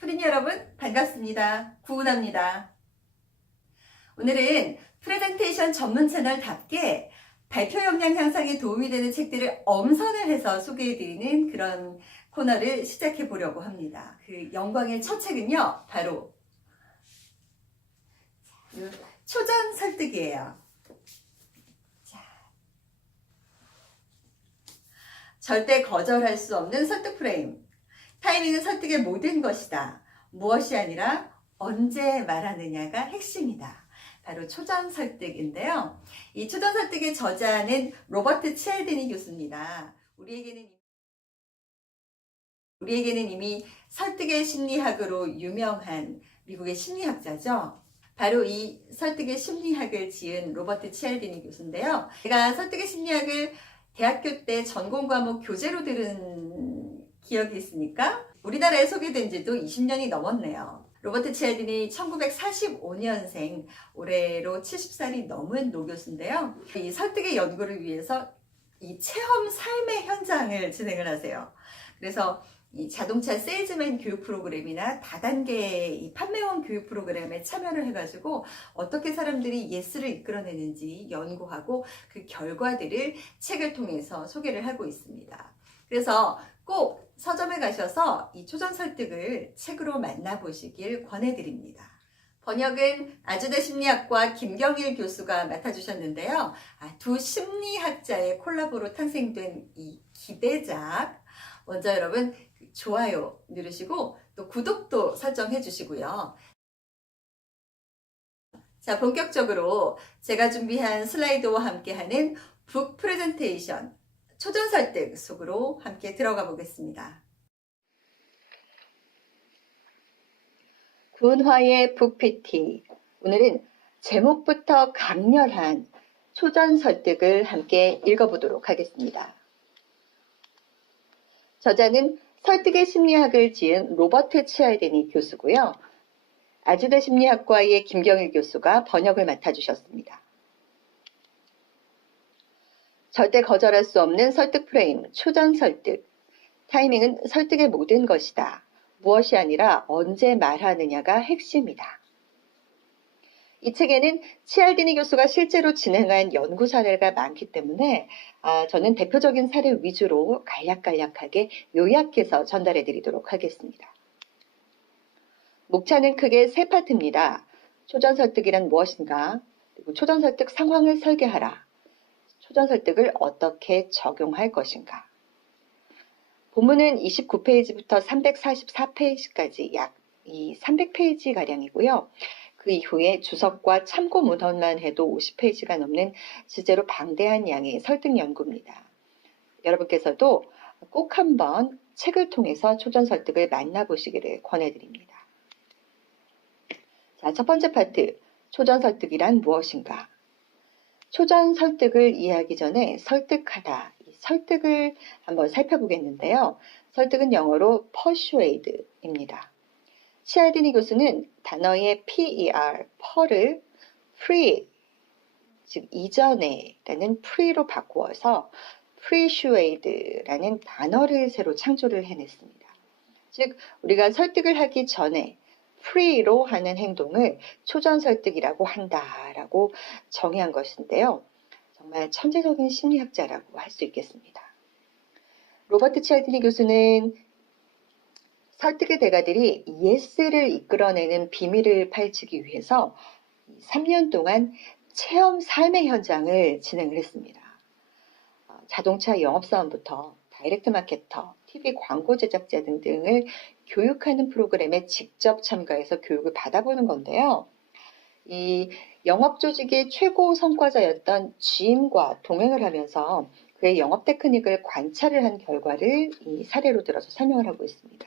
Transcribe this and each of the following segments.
프린 여러분 반갑습니다. 구은합니다. 오늘은 프레젠테이션 전문 채널답게 발표 역량 향상에 도움이 되는 책들을 엄선을 해서 소개해드리는 그런 코너를 시작해 보려고 합니다. 그 영광의 첫 책은요, 바로 초전 설득이에요. 절대 거절할 수 없는 설득 프레임. 타이밍은 설득의 모든 것이다. 무엇이 아니라 언제 말하느냐가 핵심이다. 바로 초전 설득인데요. 이 초전 설득의 저자는 로버트 치알디니 교수입니다. 우리에게는 이미 설득의 심리학으로 유명한 미국의 심리학자죠. 바로 이 설득의 심리학을 지은 로버트 치알디니 교수인데요. 제가 설득의 심리학을 대학교 때 전공 과목 교재로 들은 기억이 있으니까 우리나라에 소개된 지도 20년이 넘었네요. 로버트 치알디니 1945년생, 올해로 70살이 넘은 노교수인데요. 이 설득의 연구를 위해서 이 체험 삶의 현장을 진행을 하세요. 그래서 이 자동차 세일즈맨 교육 프로그램이나 다단계 이 판매원 교육 프로그램에 참여를 해가지고 어떻게 사람들이 예스를 이끌어내는지 연구하고 그 결과들을 책을 통해서 소개를 하고 있습니다. 그래서 꼭 서점에 가셔서 이 초전 설득을 책으로 만나보시길 권해드립니다. 번역은 아주대 심리학과 김경일 교수가 맡아주셨는데요. 두 심리학자의 콜라보로 탄생된 이 기대작, 먼저 여러분 좋아요 누르시고 또 구독도 설정해 주시고요. 자, 본격적으로 제가 준비한 슬라이드와 함께하는 북 프레젠테이션 초전 설득 속으로 함께 들어가 보겠습니다. 군화의 북 PT. 오늘은 제목부터 강렬한 초전 설득을 함께 읽어보도록 하겠습니다. 저자는 설득의 심리학을 지은 로버트 치알디니 교수고요. 아주대 심리학과의 김경일 교수가 번역을 맡아주셨습니다. 절대 거절할 수 없는 설득 프레임, 초전 설득. 타이밍은 설득의 모든 것이다. 무엇이 아니라 언제 말하느냐가 핵심이다. 이 책에는 치알디니 교수가 실제로 진행한 연구 사례가 많기 때문에 저는 대표적인 사례 위주로 간략간략하게 요약해서 전달해 드리도록 하겠습니다. 목차는 크게 세 파트입니다. 초전 설득이란 무엇인가? 그리고 초전 설득 상황을 설계하라. 초전 설득을 어떻게 적용할 것인가? 본문은 29페이지부터 344페이지까지 약 300페이지가량이고요. 그 이후에 주석과 참고 문헌만 해도 50페이지가 넘는 실제로 방대한 양의 설득 연구입니다. 여러분께서도 꼭 한번 책을 통해서 초전 설득을 만나보시기를 권해드립니다. 자, 첫 번째 파트, 초전 설득이란 무엇인가? 초전 설득을 이해하기 전에 설득하다, 이 설득을 한번 살펴보겠는데요. 설득은 영어로 persuade입니다. 치알디니 교수는 단어의 per, per를 pre, 즉 이전에 라는 pre로 바꾸어서 persuade라는 단어를 새로 창조를 해냈습니다. 즉 우리가 설득을 하기 전에 pre로 하는 행동을 초전 설득이라고 한다라고 정의한 것인데요. 정말 천재적인 심리학자라고 할 수 있겠습니다. 로버트 치알디니 교수는 설득의 대가들이 예스를 이끌어내는 비밀을 파헤치기 위해서 3년 동안 체험 삶의 현장을 진행을 했습니다. 자동차 영업사원부터 다이렉트 마케터, TV 광고 제작자 등등을 교육하는 프로그램에 직접 참가해서 교육을 받아보는 건데요. 이 영업조직의 최고 성과자였던 GM과 동행을 하면서 그의 영업 테크닉을 관찰을 한 결과를 이 사례로 들어서 설명을 하고 있습니다.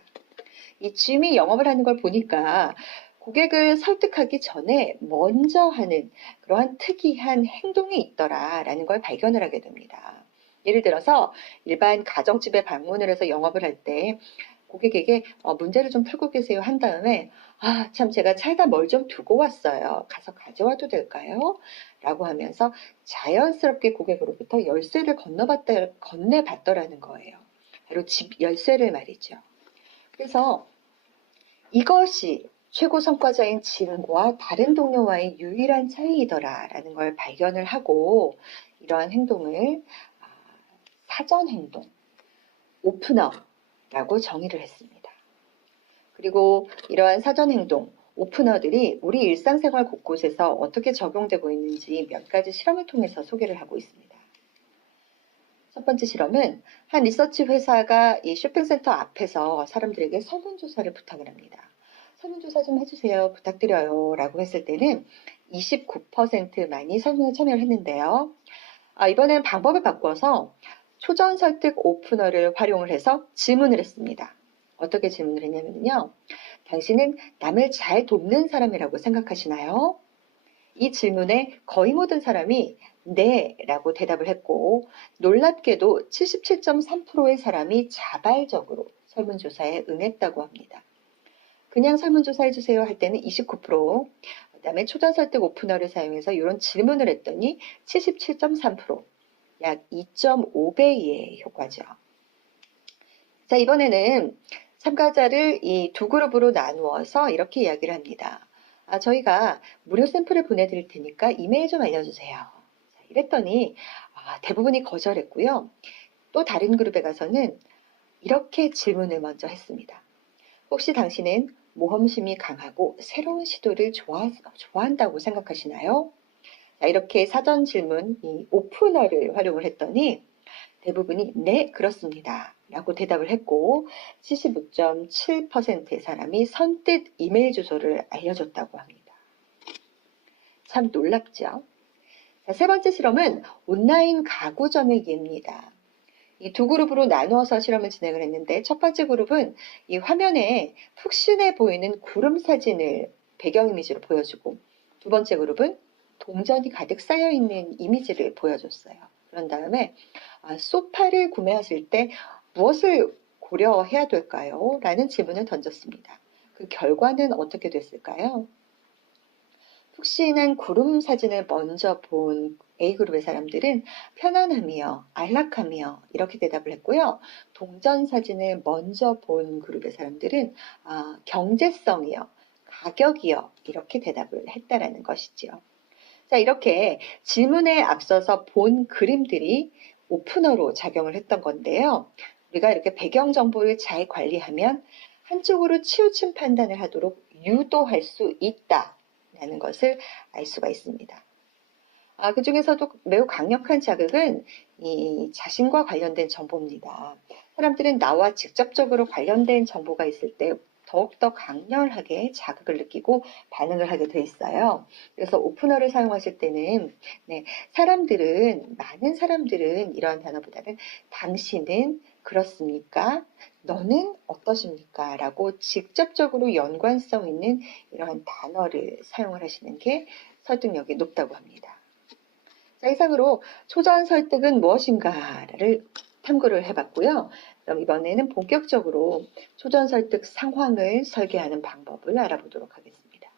이 GM이 영업을 하는 걸 보니까 고객을 설득하기 전에 먼저 하는 그러한 특이한 행동이 있더라라는 걸 발견을 하게 됩니다. 예를 들어서 일반 가정집에 방문을 해서 영업을 할 때 고객에게 문제를 좀 풀고 계세요 한 다음에 참 제가 차에다 뭘 좀 두고 왔어요. 가서 가져와도 될까요? 라고 하면서 자연스럽게 고객으로부터 열쇠를 건네받더라는 거예요. 바로 집 열쇠를 말이죠. 그래서 이것이 최고 성과자인 진과 다른 동료와의 유일한 차이이더라 라는 걸 발견을 하고 이러한 행동을 사전 행동, 오프너라고 정의를 했습니다. 그리고 이러한 사전 행동, 오프너들이 우리 일상생활 곳곳에서 어떻게 적용되고 있는지 몇 가지 실험을 통해서 소개를 하고 있습니다. 첫 번째 실험은 한 리서치 회사가 이 쇼핑센터 앞에서 사람들에게 설문조사를 부탁을 합니다. 설문조사 좀 해주세요. 부탁드려요. 라고 했을 때는 29%만이 설문에 참여를 했는데요. 이번에는 방법을 바꿔서 초전 설득 오프너를 활용을 해서 질문을 했습니다. 어떻게 질문을 했냐면요. 당신은 남을 잘 돕는 사람이라고 생각하시나요? 이 질문에 거의 모든 사람이 네 라고 대답을 했고 놀랍게도 77.3%의 사람이 자발적으로 설문조사에 응했다고 합니다. 그냥 설문조사 해주세요 할 때는 29%, 그다음에 초전 설득 오프너를 사용해서 이런 질문을 했더니 77.3%, 약 2.5배의 효과죠. 자, 이번에는 참가자를 이 두 그룹으로 나누어서 이렇게 이야기를 합니다. 저희가 무료 샘플을 보내드릴 테니까 이메일 좀 알려주세요. 자, 이랬더니 대부분이 거절했고요. 또 다른 그룹에 가서는 이렇게 질문을 먼저 했습니다. 혹시 당신은 모험심이 강하고 새로운 시도를 좋아한다고 생각하시나요? 자, 이렇게 사전 질문, 이 오프너를 활용을 했더니 대부분이 네, 그렇습니다. 라고 대답을 했고 75.7%의 사람이 선뜻 이메일 주소를 알려줬다고 합니다. 참 놀랍죠? 자, 세 번째 실험은 온라인 가구점의 예입니다. 이 두 그룹으로 나누어서 실험을 진행을 했는데 첫 번째 그룹은 이 화면에 푹신해 보이는 구름 사진을 배경 이미지로 보여주고 두 번째 그룹은 동전이 가득 쌓여 있는 이미지를 보여줬어요. 그런 다음에 소파를 구매하실 때 무엇을 고려해야 될까요? 라는 질문을 던졌습니다. 그 결과는 어떻게 됐을까요? 푹신한 구름 사진을 먼저 본 A그룹의 사람들은 편안함이요, 안락함이요 이렇게 대답을 했고요. 동전 사진을 먼저 본 그룹의 사람들은 경제성이요, 가격이요 이렇게 대답을 했다라는 것이지요. 자, 이렇게 질문에 앞서서 본 그림들이 오프너로 작용을 했던 건데요. 우리가 이렇게 배경 정보를 잘 관리하면 한쪽으로 치우친 판단을 하도록 유도할 수 있다라는 것을 알 수가 있습니다. 그 중에서도 매우 강력한 자극은 이 자신과 관련된 정보입니다. 사람들은 나와 직접적으로 관련된 정보가 있을 때 더욱더 강렬하게 자극을 느끼고 반응을 하게 돼 있어요. 그래서 오프너를 사용하실 때는 많은 사람들은 이러한 단어보다는 당신은 그렇습니까? 너는 어떠십니까? 라고 직접적으로 연관성 있는 이러한 단어를 사용을 하시는 게 설득력이 높다고 합니다. 자, 이상으로 초전 설득은 무엇인가를 탐구를 해봤고요. 그럼 이번에는 본격적으로 초전 설득 상황을 설계하는 방법을 알아보도록 하겠습니다.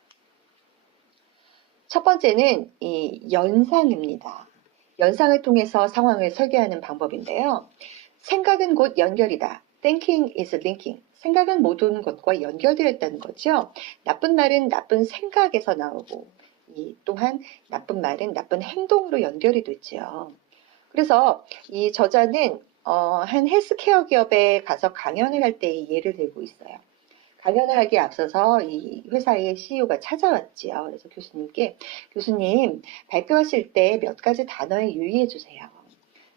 첫 번째는 이 연상입니다. 연상을 통해서 상황을 설계하는 방법인데요. 생각은 곧 연결이다. Thinking is linking. 생각은 모든 것과 연결되어 있다는 거죠. 나쁜 말은 나쁜 생각에서 나오고 또한 나쁜 말은 나쁜 행동으로 연결이 되죠. 그래서 이 저자는 한 헬스케어 기업에 가서 강연을 할 때의 예를 들고 있어요. 강연을 하기에 앞서서 이 회사의 CEO가 찾아왔지요. 그래서 교수님 발표하실 때 몇 가지 단어에 유의해 주세요.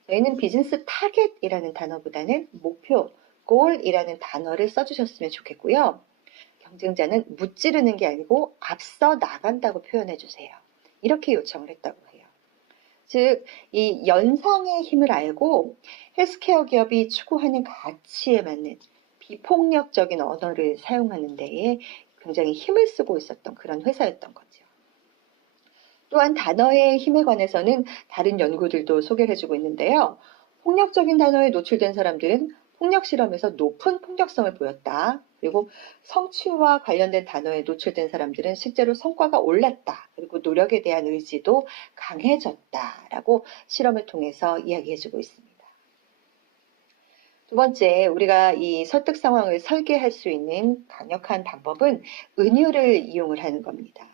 저희는 비즈니스 타겟이라는 단어보다는 목표, goal이라는 단어를 써주셨으면 좋겠고요. 경쟁자는 무찌르는 게 아니고 앞서 나간다고 표현해 주세요. 이렇게 요청을 했다고 해요. 즉, 이 연상의 힘을 알고 헬스케어 기업이 추구하는 가치에 맞는 비폭력적인 언어를 사용하는 데에 굉장히 힘을 쓰고 있었던 그런 회사였던 거죠. 또한 단어의 힘에 관해서는 다른 연구들도 소개를 해주고 있는데요. 폭력적인 단어에 노출된 사람들은 폭력 실험에서 높은 폭력성을 보였다. 그리고 성취와 관련된 단어에 노출된 사람들은 실제로 성과가 올랐다. 그리고 노력에 대한 의지도 강해졌다라고 실험을 통해서 이야기해주고 있습니다. 두 번째, 우리가 이 설득 상황을 설계할 수 있는 강력한 방법은 은유를 이용을 하는 겁니다.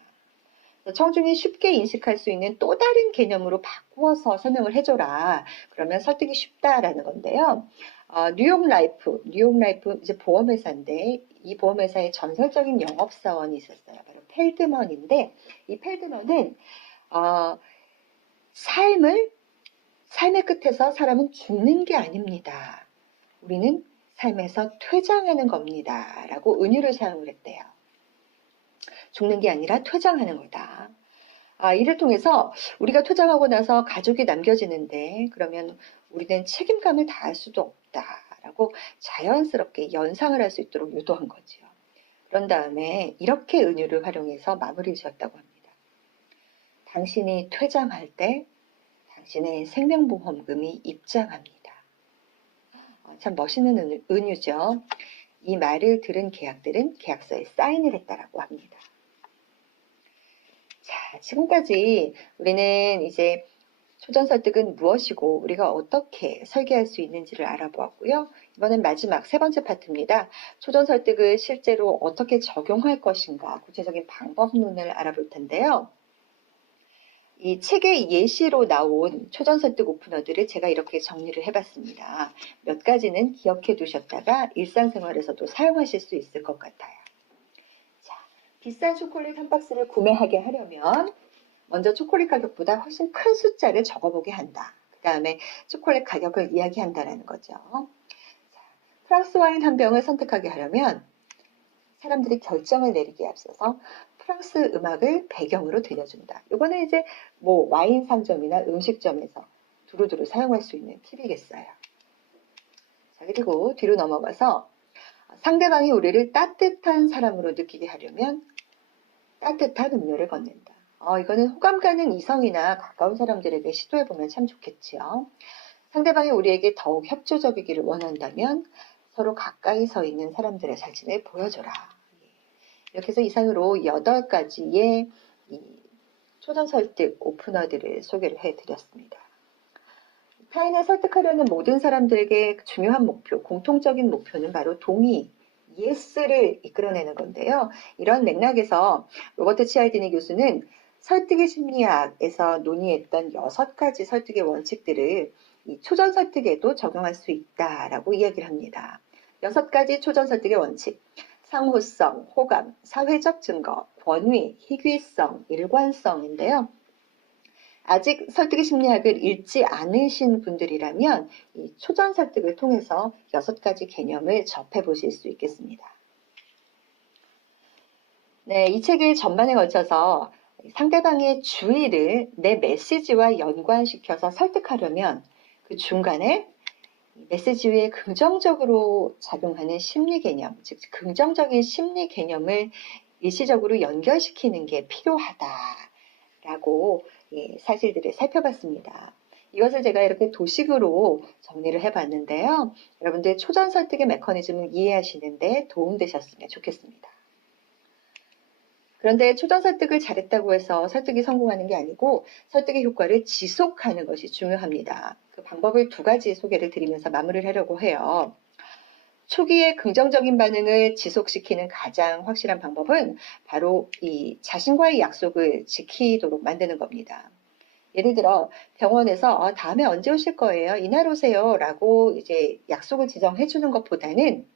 청중이 쉽게 인식할 수 있는 또 다른 개념으로 바꾸어서 설명을 해줘라. 그러면 설득이 쉽다라는 건데요. 뉴욕 라이프 이제 보험회사인데 이 보험회사의 전설적인 영업사원이 있었어요. 바로 펠드먼인데 이 펠드먼은 삶의 끝에서 사람은 죽는 게 아닙니다. 우리는 삶에서 퇴장하는 겁니다. 라고 은유를 사용을 했대요. 죽는 게 아니라 퇴장하는 거다. 이를 통해서 우리가 퇴장하고 나서 가족이 남겨지는데 그러면 우리는 책임감을 다할 수도 없다라고 자연스럽게 연상을 할 수 있도록 유도한 거지요. 그런 다음에 이렇게 은유를 활용해서 마무리를 지었다고 합니다. 당신이 퇴장할 때 당신의 생명보험금이 입장합니다. 참 멋있는 은유죠. 이 말을 들은 계약들은 계약서에 사인을 했다라고 합니다. 자, 지금까지 우리는 이제 초전 설득은 무엇이고 우리가 어떻게 설계할 수 있는지를 알아보았고요. 이번엔 마지막 세 번째 파트입니다. 초전 설득을 실제로 어떻게 적용할 것인가 구체적인 방법론을 알아볼 텐데요. 이 책의 예시로 나온 초전 설득 오프너들을 제가 이렇게 정리를 해봤습니다. 몇 가지는 기억해 두셨다가 일상생활에서도 사용하실 수 있을 것 같아요. 자, 비싼 초콜릿 한 박스를 구매하게 하려면 먼저 초콜릿 가격보다 훨씬 큰 숫자를 적어보게 한다. 그 다음에 초콜릿 가격을 이야기한다는 거죠. 자, 프랑스 와인 한 병을 선택하게 하려면 사람들이 결정을 내리기에 앞서서 프랑스 음악을 배경으로 들려준다. 이거는 이제 뭐 와인 상점이나 음식점에서 두루두루 사용할 수 있는 팁이겠어요. 자, 그리고 뒤로 넘어가서 상대방이 우리를 따뜻한 사람으로 느끼게 하려면 따뜻한 음료를 건넨다. 이거는 호감 가는 이성이나 가까운 사람들에게 시도해보면 참 좋겠지요. 상대방이 우리에게 더욱 협조적이기를 원한다면 서로 가까이 서 있는 사람들의 사진을 보여줘라. 이렇게 해서 이상으로 8가지의 초전 설득 오프너들을 소개를 해드렸습니다. 타인을 설득하려는 모든 사람들에게 중요한 목표, 공통적인 목표는 바로 동의, 예스를 이끌어내는 건데요. 이런 맥락에서 로버트 치알디니 교수는 설득의 심리학에서 논의했던 6가지 설득의 원칙들을 이 초전 설득에도 적용할 수 있다라고 이야기를 합니다. 6가지 초전 설득의 원칙. 상호성, 호감, 사회적 증거, 권위, 희귀성, 일관성인데요. 아직 설득의 심리학을 읽지 않으신 분들이라면 이 초전 설득을 통해서 6가지 개념을 접해보실 수 있겠습니다. 네, 이 책을 전반에 걸쳐서 상대방의 주의를 내 메시지와 연관시켜서 설득하려면 그 중간에 메시지 위에 긍정적으로 작용하는 심리 개념, 즉 긍정적인 심리 개념을 일시적으로 연결시키는 게 필요하다라고 사실들을 살펴봤습니다. 이것을 제가 이렇게 도식으로 정리를 해봤는데요. 여러분들 초전 설득의 메커니즘을 이해하시는데 도움되셨으면 좋겠습니다. 그런데 초전 설득을 잘했다고 해서 설득이 성공하는 게 아니고 설득의 효과를 지속하는 것이 중요합니다. 그 방법을 2가지 소개를 드리면서 마무리를 하려고 해요. 초기에 긍정적인 반응을 지속시키는 가장 확실한 방법은 바로 이 자신과의 약속을 지키도록 만드는 겁니다. 예를 들어 병원에서 다음에 언제 오실 거예요? 이날 오세요. 라고 이제 약속을 지정해 주는 것보다는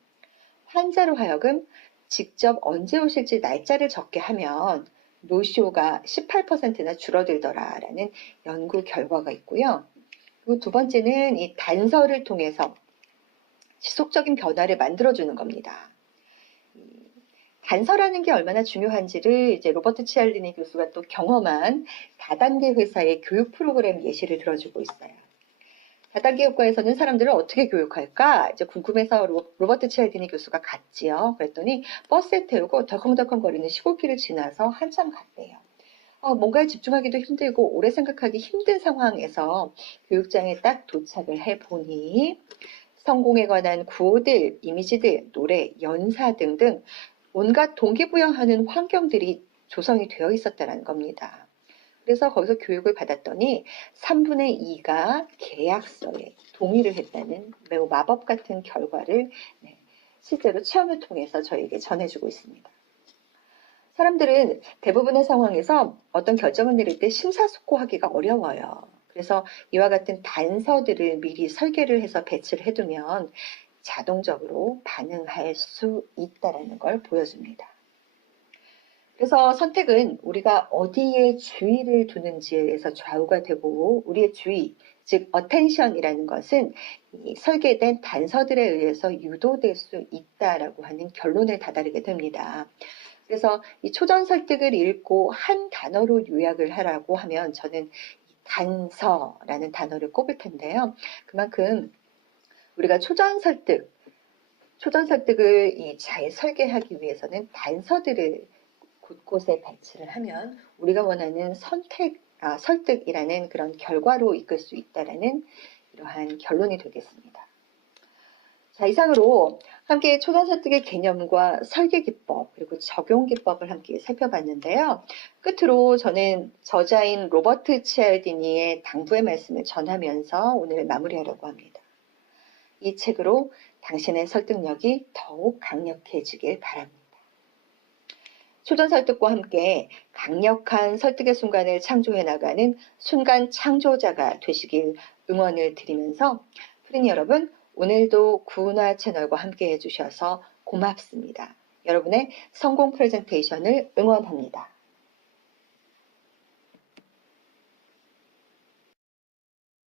환자로 하여금 직접 언제 오실지 날짜를 적게 하면 노쇼가 18%나 줄어들더라라는 연구 결과가 있고요. 그리고 2번째는 이 단서를 통해서 지속적인 변화를 만들어주는 겁니다. 단서라는 게 얼마나 중요한지를 이제 로버트 치알디니 교수가 또 경험한 다단계 회사의 교육 프로그램 예시를 들어주고 있어요. 다단계 효과에서는 사람들을 어떻게 교육할까? 이제 궁금해서 로버트 치알디니 교수가 갔지요. 그랬더니 버스에 태우고 덜컹덜컹거리는 시골길을 지나서 한참 갔대요. 뭔가에 집중하기도 힘들고 오래 생각하기 힘든 상황에서 교육장에 딱 도착을 해보니 성공에 관한 구호들, 이미지들, 노래, 연사 등등 온갖 동기부여하는 환경들이 조성이 되어 있었다는 겁니다. 그래서 거기서 교육을 받았더니 3분의 2가 계약서에 동의를 했다는 매우 마법 같은 결과를 실제로 체험을 통해서 저에게 전해주고 있습니다. 사람들은 대부분의 상황에서 어떤 결정을 내릴 때 심사숙고하기가 어려워요. 그래서 이와 같은 단서들을 미리 설계를 해서 배치를 해두면 자동적으로 반응할 수 있다는 걸 보여줍니다. 그래서 선택은 우리가 어디에 주의를 두는지에 의해서 좌우가 되고 우리의 주의, 즉 attention이라는 것은 이 설계된 단서들에 의해서 유도될 수 있다라고 하는 결론에 다다르게 됩니다. 그래서 이 초전 설득을 읽고 한 단어로 요약을 하라고 하면 저는 단서라는 단어를 꼽을 텐데요. 그만큼 우리가 초전 설득을 잘 설계하기 위해서는 단서들을 곳곳에 배치를 하면 우리가 원하는 설득이라는 그런 결과로 이끌 수 있다라는 이러한 결론이 되겠습니다. 자, 이상으로 함께 초전 설득의 개념과 설계 기법 그리고 적용 기법을 함께 살펴봤는데요. 끝으로 저는 저자인 로버트 치알디니의 당부의 말씀을 전하면서 오늘 마무리하려고 합니다. 이 책으로 당신의 설득력이 더욱 강력해지길 바랍니다. 초전 설득과 함께 강력한 설득의 순간을 창조해 나가는 순간 창조자가 되시길 응원을 드리면서 프리니 여러분, 오늘도 구은화 채널과 함께 해주셔서 고맙습니다. 여러분의 성공 프레젠테이션을 응원합니다.